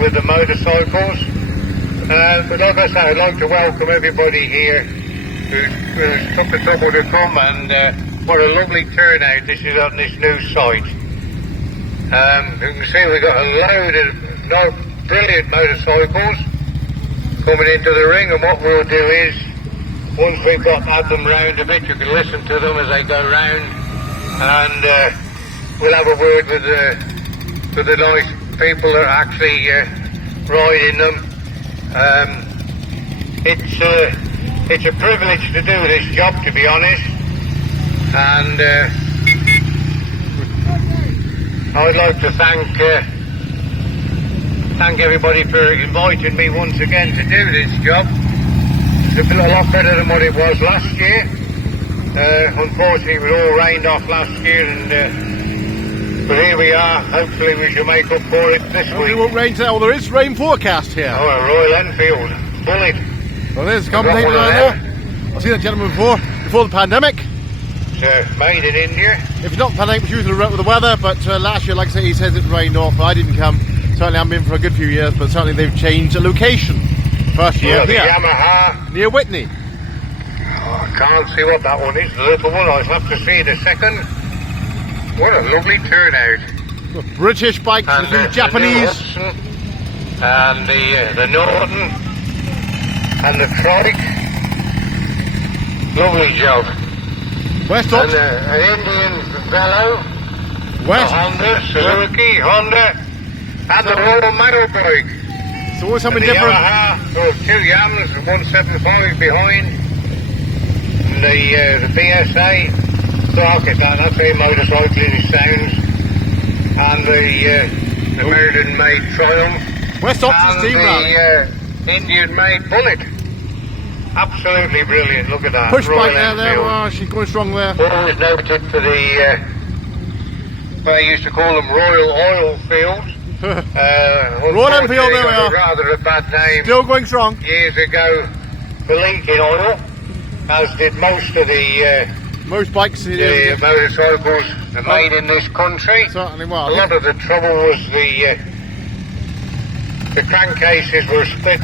with the motorcycles. But like I say, I'd like to welcome everybody here who's took the trouble to come, and what a lovely turnout this is on this new site. You can see we've got a load of brilliant motorcycles coming into the ring, and what we'll do is, once we've had them round a bit, you can listen to them as they go round, and we'll have a word with the nice people that are actually riding them. It's a privilege to do this job, to be honest, and I'd like to thank everybody for inviting me once again to do this job. It's a lot better than what it was last year. Unfortunately, it was all rained off last year, but here we are. Hopefully we shall make up for it this week. It won't rain today. Well, there is rain forecast here. Oh, a Royal Enfield Bullet. Well, there's a commentator down there. I've seen that gentleman before the pandemic. It's made in India. If it's not the pandemic, it's usually with the weather, but last year, like I say, he says it rained off. I didn't come. Certainly I haven't been for a good few years, but certainly they've changed the location. First year the here, Yamaha. near Witney. Oh, I can't see what that one is, the little one. I'll have to see in a second. What a lovely turnout. British bikes, and a few Japanese. The Oxon, and the Norton, and the Trike. Lovely job. West And Oxon. an Indian Velo. West. Suzuki, Honda, and the Royal Motorbike. It's always something and the different. Yamaha, there were 2 Yams, 175 behind. And the BSA, that's a motorcycling sounds. And the American-made Triumph. West Oxon's team rally. And the Indian-made Bullet. Absolutely brilliant, look at that. Push Royal bike there, Enfield. oh, she's going strong there. Always noted for the, what I used to call them Royal Oil Fields. Royal Enfield, there we are. Rather a bad name. Still going strong. Years ago, for leaking oil, as did most of the Most bikes here. motorcycles made in this country. Certainly, well, A lot of the trouble was the crankcases were split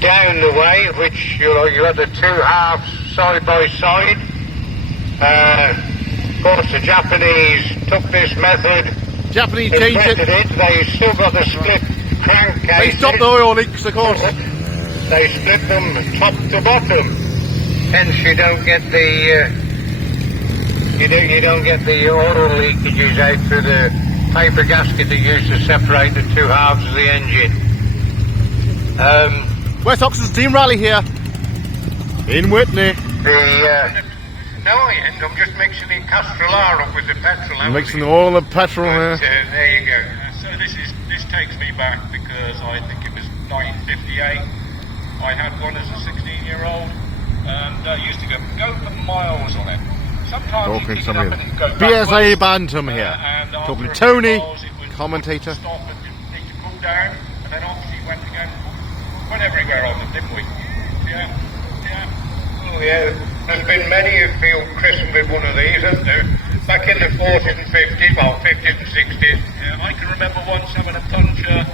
down the way, which you had the 2 halves side by side. Of course, the Japanese took this method. Japanese changed it. They still got the split crankcases. They stopped the oil leaks, of course. They split them top to bottom. Hence, you don't get the you don't get the oil leakages out through the paper gasket that used to separate the 2 halves of the engine. West Oxon's team rally here in Witney. No, I ain't. I'm just mixing the Castrol R up with the petrol. Mixing the oil and the petrol here. There you go. So this takes me back because I think it was 1958. I had one as a 16-year-old and used to go for miles on it. Sometimes Talking you some pick of it up and it goes BSA backwards. Bantam here. And Talking after Tony, a few miles, it would commentator. Stop and need to cool down, and then obviously went again. Went everywhere on them, didn't we? Yeah. Oh yeah, there's been many who feel christened with one of these, hasn't there? Back in the 40s and 50s, well, 50s and 60s. Yeah, I can remember once having a puncture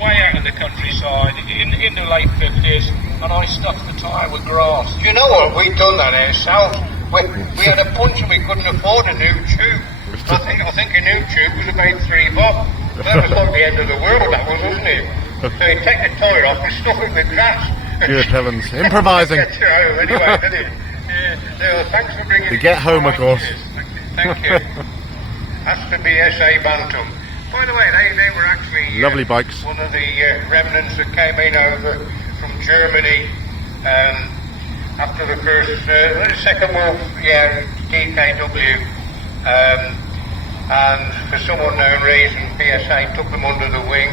way out in the countryside in the late 50s, and I stuffed the tyre with grass. Do you know what? We'd done that ourselves. We had a puncture, we couldn't afford a new tube. I think a new tube was about $3. That was like the end of the world, that was, wasn't it? So you take the tyre off and stuff it with grass. Good heavens, improvising. Gets you home anyway, didn't it? Yeah, thanks for bringing To get home, of course. Thank you. That's the BSA Bantam. By the way, they were actually Lovely bikes. one of the remnants that came in over from Germany after the Second World DKW, and for some unknown reason BSA took them under the wing.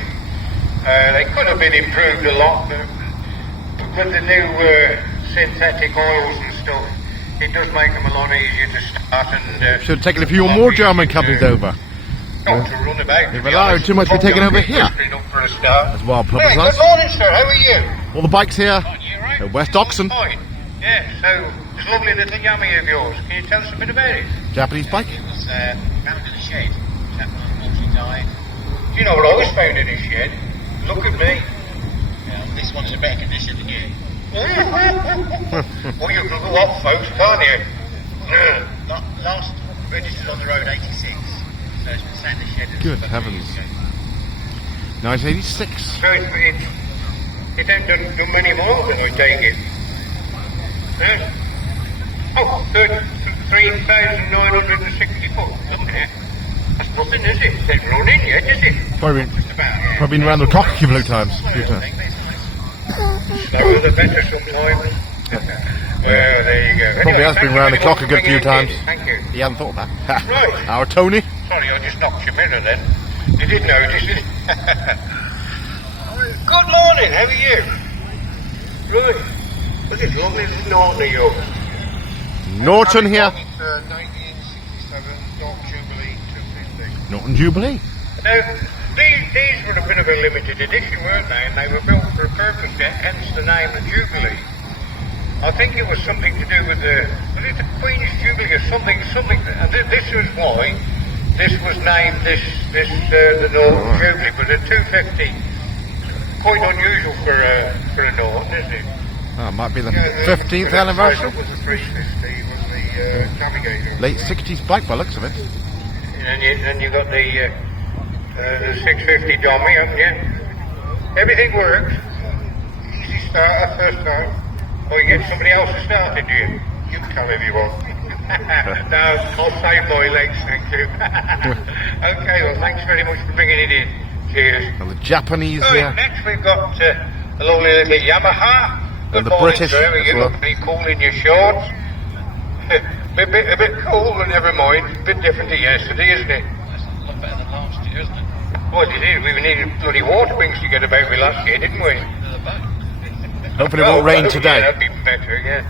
They could have been improved a lot, but with the new synthetic oils and stuff, it does make them a lot easier to start. And should have taken a few more German companies over. Not to run about. They've allowed too much to be taken over here. For a start. As well Hey, publicised. good morning, sir. How are you? All the bikes here You right? at West Oxon. Fine. Yeah, so this lovely little yummy of yours. Can you tell us a bit about it? Japanese bike. It was found in a shed. Chap unfortunately died. Do you know what I was found in this shed? Look at me. Yeah, this one's in better condition than you. Well, you can go up, folks, can't you? Last registered on the road 86, so it's been sat in the shed. Good heavens. 1986. So it ain't done many more than I take it. Oh, 3,964, isn't it? That's nothing, is it? It's not running yet, is it? Probably been around the clock a few times. That was a better sometimes. Well, there you go. Probably has been round the clock a good few times. Thank you. He hadn't thought of that. Right. Our Tony. Sorry, I just knocked your mirror then. You did notice it. Good morning, how are you? Right. Look at lovely little Norton of yours. Norton here. 1967 Norton Jubilee 250. Norton Jubilee. Now, these were a bit of a limited edition, weren't they? And they were built for a purpose, hence the name of Jubilee. I think it was something to do with was it the Queen's Jubilee or something, and this was why this was named the Norton Jubilee, but a 250, quite unusual for a Norton, isn't it? Oh, might be the 15th anniversary. Was the 350, was the Navigator. Late 60s bike by the looks of it. And you got the 650 dummy, haven't you? Everything works. Easy starter, first start. Or you get somebody else to start it, do you? You can tell if you want. No, I'll save my legs, thank you. Okay, well, thanks very much for bringing it in. Cheers. And the Japanese here. Next we've got a lovely little Yamaha. And the morning, British sir. as You well. look pretty cool in your shorts. a bit cool, but never mind. A bit different to yesterday, isn't it? That's a lot better than last year, isn't it? Well, it is. We needed bloody water wings to get about with last year, didn't we? To the boat. Hopefully it won't rain Yeah, today. that'd be better, yeah.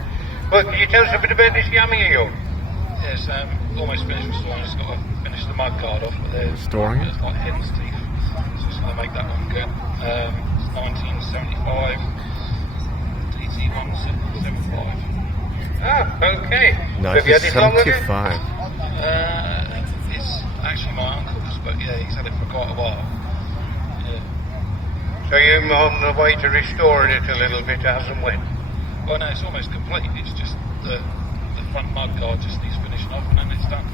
Well, can you tell us a bit about this Yamaha of yours? Yes, almost finished restoring. Just got to finish the mud guard off, but there's Restoring it? It's like hen's teeth, so just going to make that one good. It's 1975 DT175. Ah, okay. So have you had it long ago? 1975. It's actually my uncle's, but yeah, he's had it for quite a while. Yeah. So you're on the way to restoring it a little bit as and when? Well, no, it's almost complete. It's just the front mud guard just needs finishing off, and then it's done.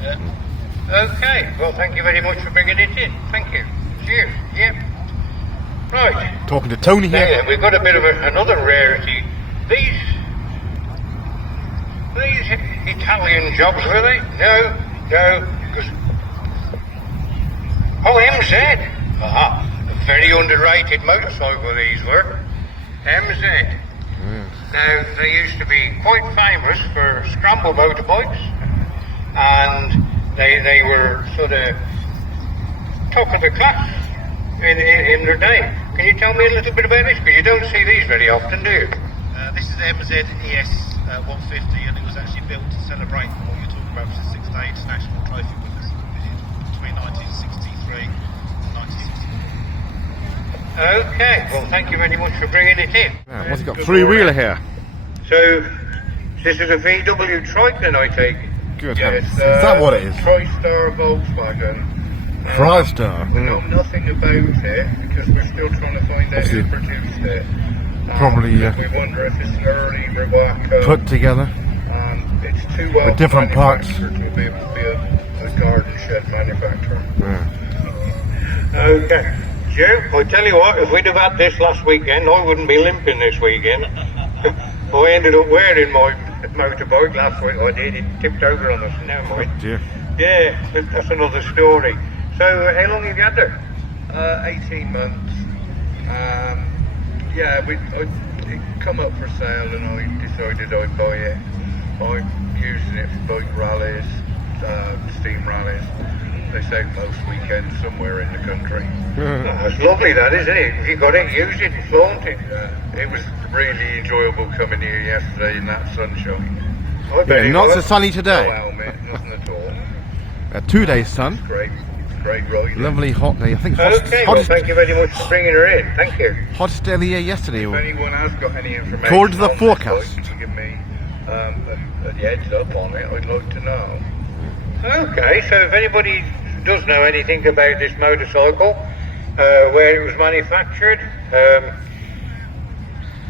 Yeah. Okay. Well, thank you very much for bringing it in. Thank you. Cheers. Yep. Right. Talking to Tony Now, here. we've got a bit of another rarity. These Italian jobs, were they? No, because... Oh, MZ. Aha. A very underrated motorcycle these were. MZ. Now, they used to be quite famous for scramble motorbikes, and they were sort of top of the class in their day. Can you tell me a little bit about this? Because you don't see these very often, do you? This is the MZ ES 150, and it was actually built to celebrate what you're talking about, which is the 6th Day International Trophy winners between 1963 and 1964. Okay, well, thank you very much for bringing it in. Yeah, what's he got? Three-wheeler here. So, this is a VW trike then, I take it? Good Yes, heavens. Is that what it is? TriStar Volkswagen. TriStar. We know nothing about it because we're still trying to find out who produced it. Probably We wonder if it's an early Rewacco. put together. It's too well With different parts. manufactured to be able to be a garden shed manufacturer. Yeah. Okay. Joe, I tell you what, if we'd have had this last weekend, I wouldn't be limping this weekend. I ended up wearing my motorbike last week. I did. It tipped over on us. Never mind. Oh dear. Yeah, that's another story. So, how long have you had her? 18 months. It come up for sale and I decided I'd buy it. I'm using it for bike rallies, steam rallies. They say most weekends somewhere in the country. That's lovely, that, isn't it? If you got it, use it and flaunt it. It was really enjoyable coming here yesterday in that sunshine. I bet it Not was. so sunny today. No helmet, nothing at all. A 2-day sun. Great ride. Lovely hot day. I think Okay, well, thank you very much for bringing her in. Thank you. hottest day of the year yesterday. If anyone has got any information According to the on this forecast. bike to give me a heads up on it, I'd like to know. Okay, so if anybody does know anything about this motorcycle, where it was manufactured.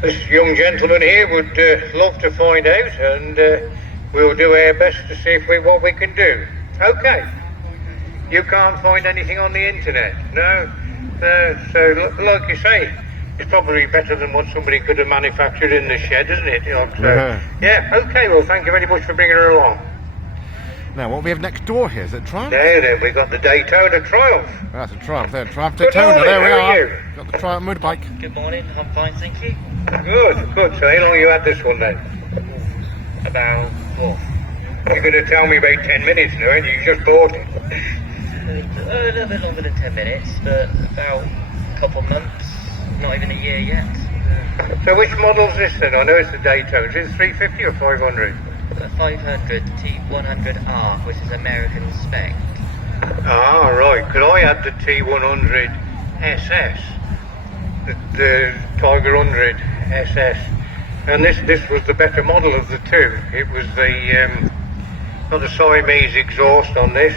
This young gentleman here would love to find out, and we'll do our best to see what we can do. Okay. You can't find anything on the internet? No? So, like you say, it's probably better than what somebody could have manufactured in the shed, isn't it? You know, so, yeah, okay, well, thank you very much for bringing her along. Now, what we have next door here, is it Triumph? There, then, we've got the Daytona Triumph. That's a Triumph there, Triumph Good Daytona, morning, there we how are are. you? Got the Triumph motorbike. Good morning, I'm fine, thank you. Good. So how long you had this one then? About, You're going to tell me about 10 minutes now, and you just bought it. a little bit longer than 10 minutes, but about a couple of months, not even a year yet. So which model's this then? I know it's the Daytona. Is it 350 or 500? A 500 T100R, which is American spec. Ah, right. Could I had the T100 SS? The Tiger 100 SS. And this was the better model of the two. It was the, got the Siamese exhaust on this.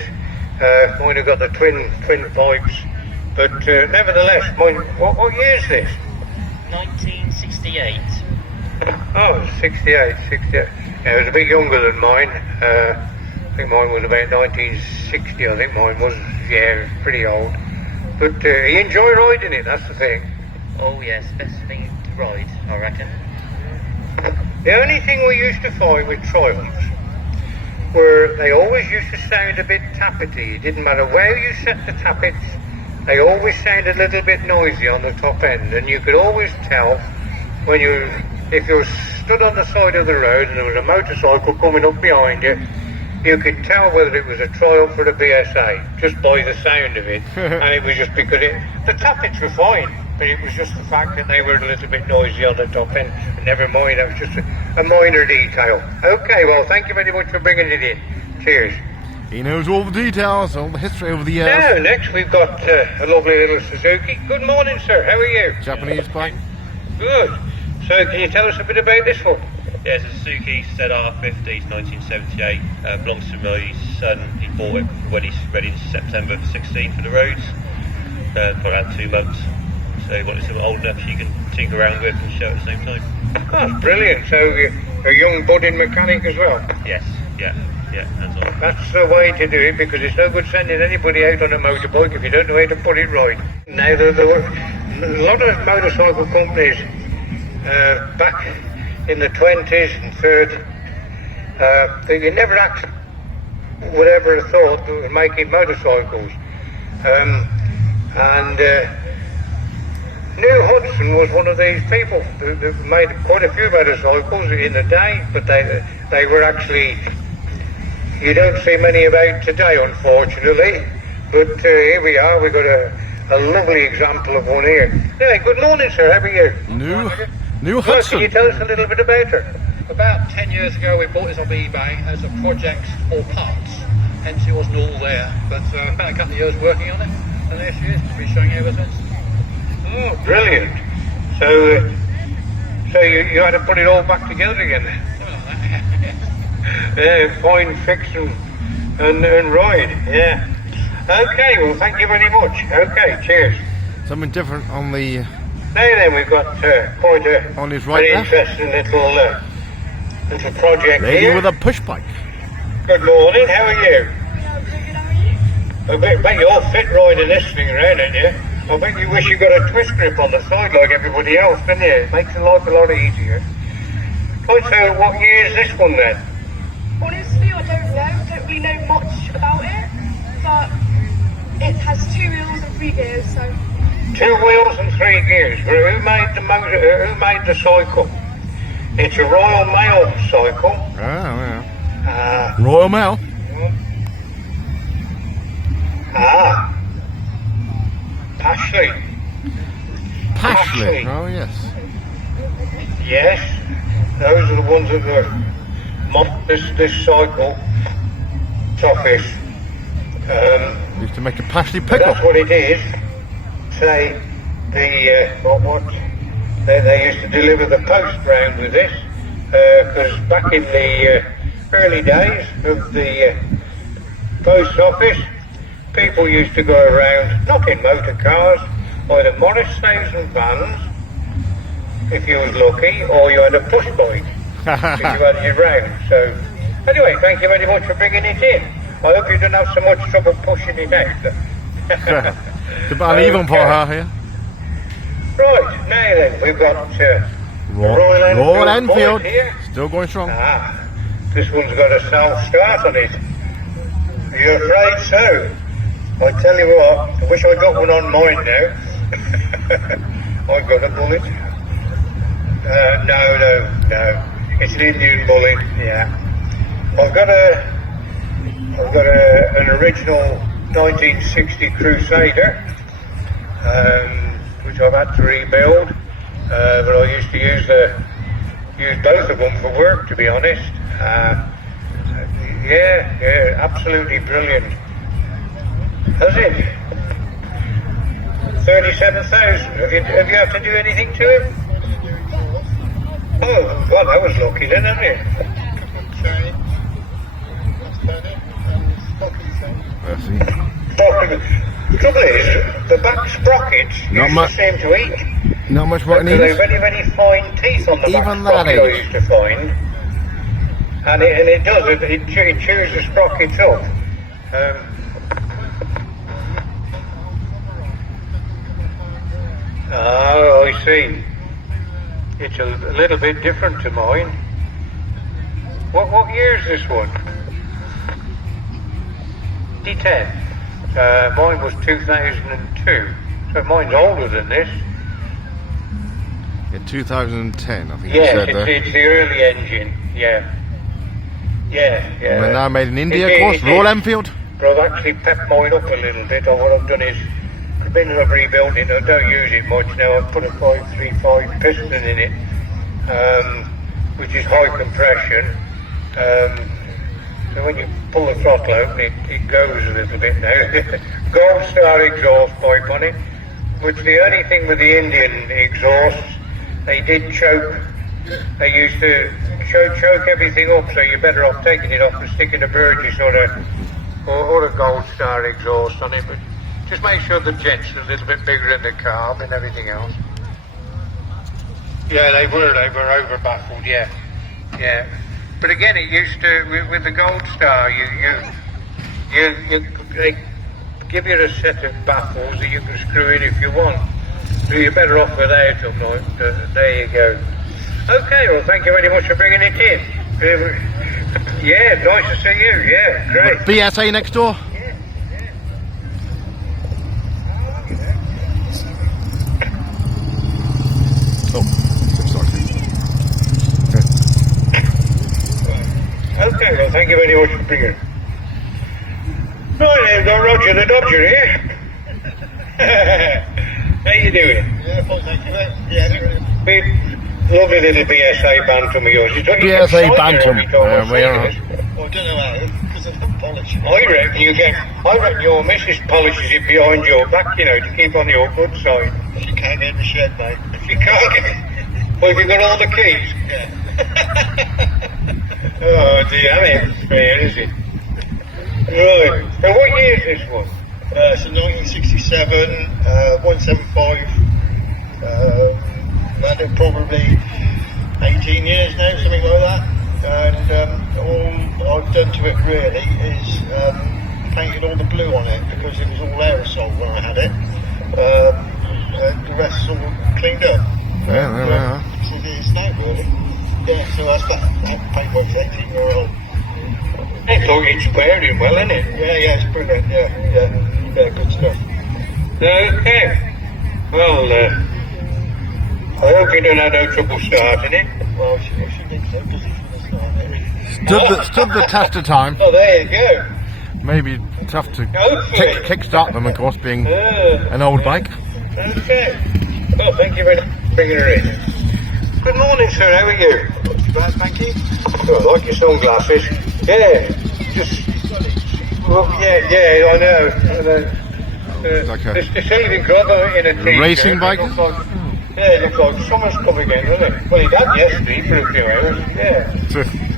Mine have got the twin pipes. But nevertheless, what year is this? 1968. Oh, 68. Yeah, it was a bit younger than mine. I think mine was about 1960. I think mine was, yeah, pretty old. But you enjoy riding it, that's the thing. Oh yes, best thing to ride, I reckon. The only thing we used to find with Triumphs were they always used to sound a bit tappety. It didn't matter where you set the tappets, they always sounded a little bit noisy on the top end, and you could always tell when if you stood on the side of the road and there was a motorcycle coming up behind you, you could tell whether it was a Triumph or a BSA just by the sound of it. And it was just because the tappets were fine, but it was just the fact that they were a little bit noisy on the top end. Never mind, that was just a minor detail. Okay, well, thank you very much for bringing it in. Cheers. He knows all the details, all the history over the years. Now, next we've got a lovely little Suzuki. Good morning, sir. How are you? Japanese bike. Good. So, can you tell us a bit about this one? Yeah, it's a Suzuki ZR50, 1978. Belongs to my son. He bought it when he's ready in September 16 for the roads. For around 2 months. So he wanted something old enough you can tinker around with and show at the same time. Oh, brilliant. So, you're a young budding mechanic as well? Yes, yeah, hands on. That's the way to do it, because it's no good sending anybody out on a motorbike if you don't know how to put it right. Now, there were a lot of motorcycle companies back in the 20s and 30s that you never actually would ever have thought that were making motorcycles. New Hudson was one of these people that made quite a few motorcycles in the day, but they were actually, you don't see many about today, unfortunately. But here we are, we've got a lovely example of one here. Anyway, good morning, sir, how are you? New Well, Hudson. can you tell us a little bit about her? About 10 years ago we bought this on eBay as a project for parts, hence it wasn't all there, but about a couple of years working on it, and there she is, to be showing you ever since. Oh, brilliant. So you had to put it all back together again then? Yeah, find, fix and ride, yeah. Okay, well thank you very much. Okay, cheers. Something different on the... Now then, we've got quite a On his right very there. interesting little project Lady here. with a push bike. Good morning, how are you? I bet you're fit riding this thing around, aren't you? I bet you wish you got a twist grip on the side like everybody else, don't you? It makes life a lot easier. Right, so what year is this one then? Honestly, I don't really know much about it, but it has 2 wheels and 3 gears, so... 2 wheels and 3 gears. Well, who made the motor? Who made the cycle? It's a Royal Mail cycle. Oh, yeah. Ah, Royal Mail. Ashley. Pashley. Oh, yes. Yes, those are the ones that are this cycle. Office. Used to make a Pashley But pickle. that's what it is. Say they used to deliver the post round with this, because back in the early days of the post office, people used to go around, not in motor cars, either Morris and vans, if you was lucky, or you had a push bike if you had your round. So, anyway, thank you very much for bringing it in. I hope you don't have so much trouble pushing it out. The uneven for her here. Right, now then, we've got Royal Enfield here. still going strong. This one's got a self-start on it. Are you afraid so? I tell you what, I wish I got one on mine now. I've got a bullet. No. It's an Indian bullet, yeah. I've got an original 1960 Crusader, which I've had to rebuild, but I used to use both of them for work, to be honest. Yeah, absolutely brilliant. Has it? 37,000. Have you had to do anything to it? Oh, God, that was lucky then, hasn't it? The trouble is, the back sprockets seem to eat. Not much what it They're needs. very, very fine teeth on the back Even that sprocket I age. used to find. And it does, it chews the sprockets up. Oh, I see. It's a little bit different to mine. What year is this one? 2010. Mine was 2002. So mine's older than this. In 2010, I think you Yes, said there. it's the early engine. Yeah. We're now made in India, of It course. is. Royal Enfield. But I've actually pepped mine up a little bit. What I've done is, I've rebuilt it. I don't use it much now. I've put a 535 piston in it, which is high compression. So when you pull the throttle out, it goes a little bit now. Gold Star exhaust pipe on it, which the only thing with the Indian exhausts, they did choke. They used to choke everything up, so you're better off taking it off and sticking a Burgess or a Gold Star exhaust on it. But just make sure the jets are a little bit bigger in the carb and everything else. Yeah, they were over baffled. Yeah. But again, it used to with the Gold Star, they give you a set of baffles that you can screw in if you want. So you're better off without them. There you go. Okay, well, thank you very much for bringing it in. Yeah, nice to see you. Yeah, great. BSA next door. Okay, well, thank you very much for bringing it. Right, we've got Roger the Dodger here. How you doing? Yeah, fine, thank you, mate. Yeah, Big, lovely little BSA bantam of yours. BSA bantam. I I don't know how, because of the polish. reckon your missus polishes it behind your back, to keep on your good side. She can't get in the shed, mate. You can't get it. Well, have you got all the keys? Yeah. Oh dear, that ain't fair, is it? Right. So what year is this one? It's a 1967, 175. Had it probably 18 years now, something like that. And all I've done to it really is painted all the blue on it because it was all aerosol when I had it. And the rest all cleaned up. Yeah, there we are. So it is now really. Yeah, so that's that paintwork's 18-year-old. It's wearing well, isn't it? Yeah, it's brilliant. Yeah, good stuff. Okay. Well, I hope you don't have no trouble starting it. Well, she thinks so because it's from the start. Stood the test of time. Oh, there you go. Maybe tough to Hopefully. kick-start them, of course, being an old bike. Okay. Well, thank you very much for bringing her in. Good morning, sir. How are you? Not too bad, thank you. Oh, I like your sunglasses. Yeah. Yeah, I know. Like a This deceiving club in a t-shirt. racing bike? It looks like summer's come again, doesn't it? Well, it had yesterday for a few hours. Yeah.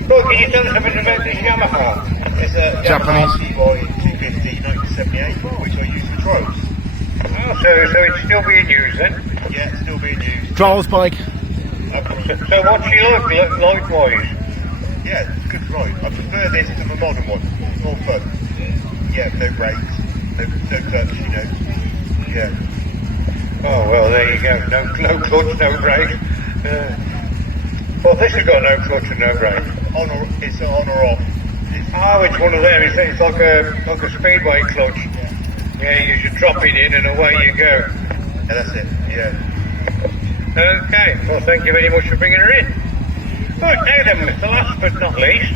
Well, can you tell us a bit about this Yamaha? It's a Japanese. Yamaha CY 250 96. 1978, which I used for trials. Oh, so it's still being used then? Yeah, it's still being used. Trials bike. So what's she like, light-wise? Yeah, it's good ride. I prefer this to the modern one. It's more fun. Yeah, no brakes, no clutch, you know. Yeah. Oh, well, there you go. No clutch, no brake. Well, this has got no clutch and no brake. It's on or off. It's one of them. It's like a speedway clutch. Yeah, you should drop it in and away you go. Yeah, that's it. Yeah. Okay, well, thank you very much for bringing her in. Right, now then, Mr. Last but not least,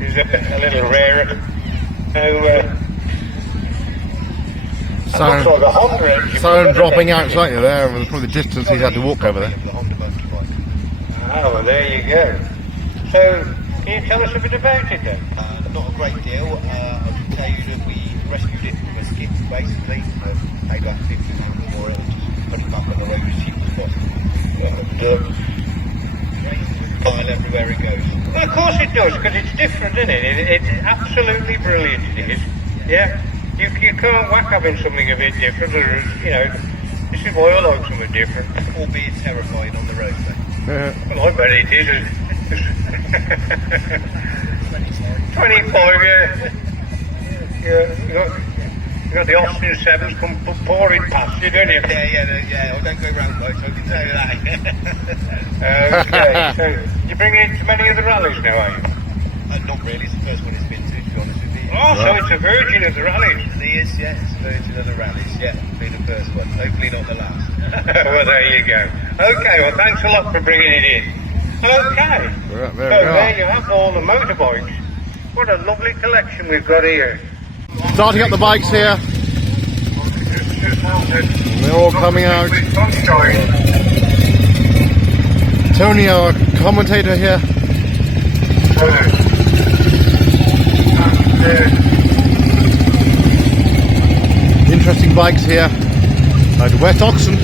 is a little rarer. Sound, looks like a Honda engine. sound dropping out slightly there from the distance he's had to walk over there. Oh, well, there you go. So, can you tell us a bit about it then? Not a great deal. I can tell you that we rescued it from a skip, basically. Paid about £50 for it and just put it back on the road as cheap as possible. Pile everywhere it goes. Well, of course it does, because it's different, isn't it? It's absolutely brilliant, it is. Yeah? You can't whack having something a bit different, or, you know, this is why I like something different. Albeit terrifying on the road, though. Well, I bet it is. 25, yeah. Yeah, you got the Oxon 7s come pouring past you, don't you? Yeah, I don't go round much, I can tell you that. Okay, so you bring it to many of the rallies now, are you? Not really, it's the first one it's been to be honest with you. Oh, so it's a virgin of the rallies. It is, yeah, it's a virgin of the rallies, yeah, being the first one, hopefully not the last. Well, there you go. Okay, well, thanks a lot for bringing it in. Okay, There so we are. there you have all the motorbikes. What a lovely collection we've got here. Starting up the bikes here. They're all coming out. Tony, our commentator here. Interesting bikes here at West Oxon.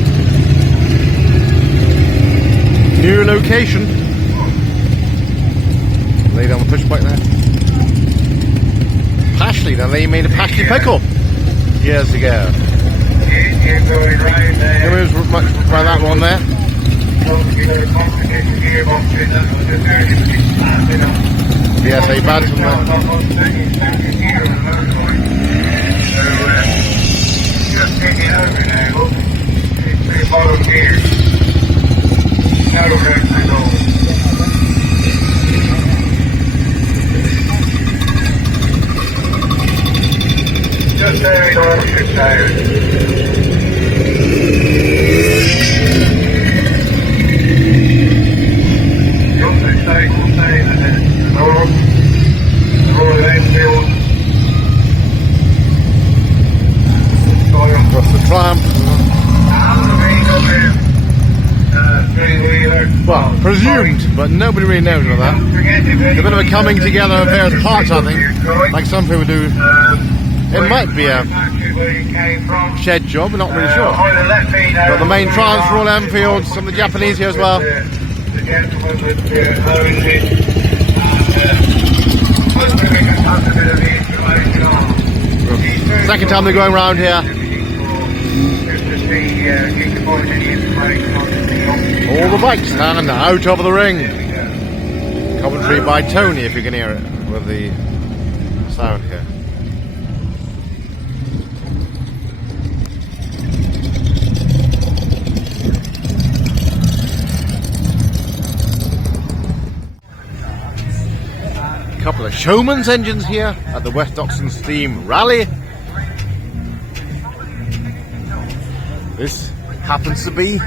New location. Lay down the push bike there. Pashley, now they made a Pashley pickle years ago. There was much by that one there. Yes, a Bantam Just taking over now. It's pretty bottom gear. No brakes at all. Just there we go, shift tires. Across the Triumph. Well, presumed, but nobody really knows about that. A bit of a coming together of various parts, I think, like some people do. It might be a shed job, we're not really sure. Got the main trials for all Enfields, some of the Japanese here as well. Second time they're going around here. All the bikes and out of the ring. Commentary by Tony, if you can hear it with the sound here. A couple of showman's engines here at the West Oxon Steam Rally. This happens to be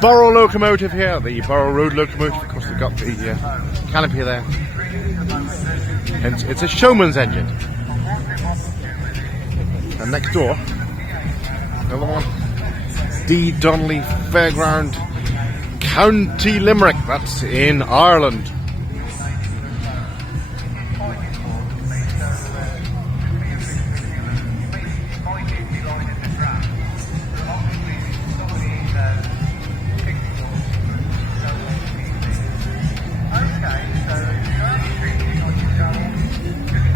Borough locomotive here, the Borough Road locomotive. Of course, they've got the canopy there. Hence, it's a showman's engine. And next door, another one, D. Donnelly Fairground, County Limerick. That's in Ireland.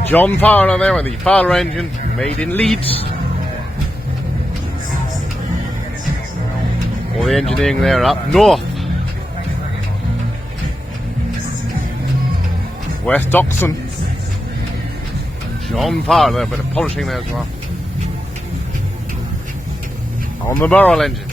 John Fowler there with the Fowler engine, made in Leeds. All the engineering there up north. West Oxon. John Fowler there, a bit of polishing there as well. On the Burrell engine.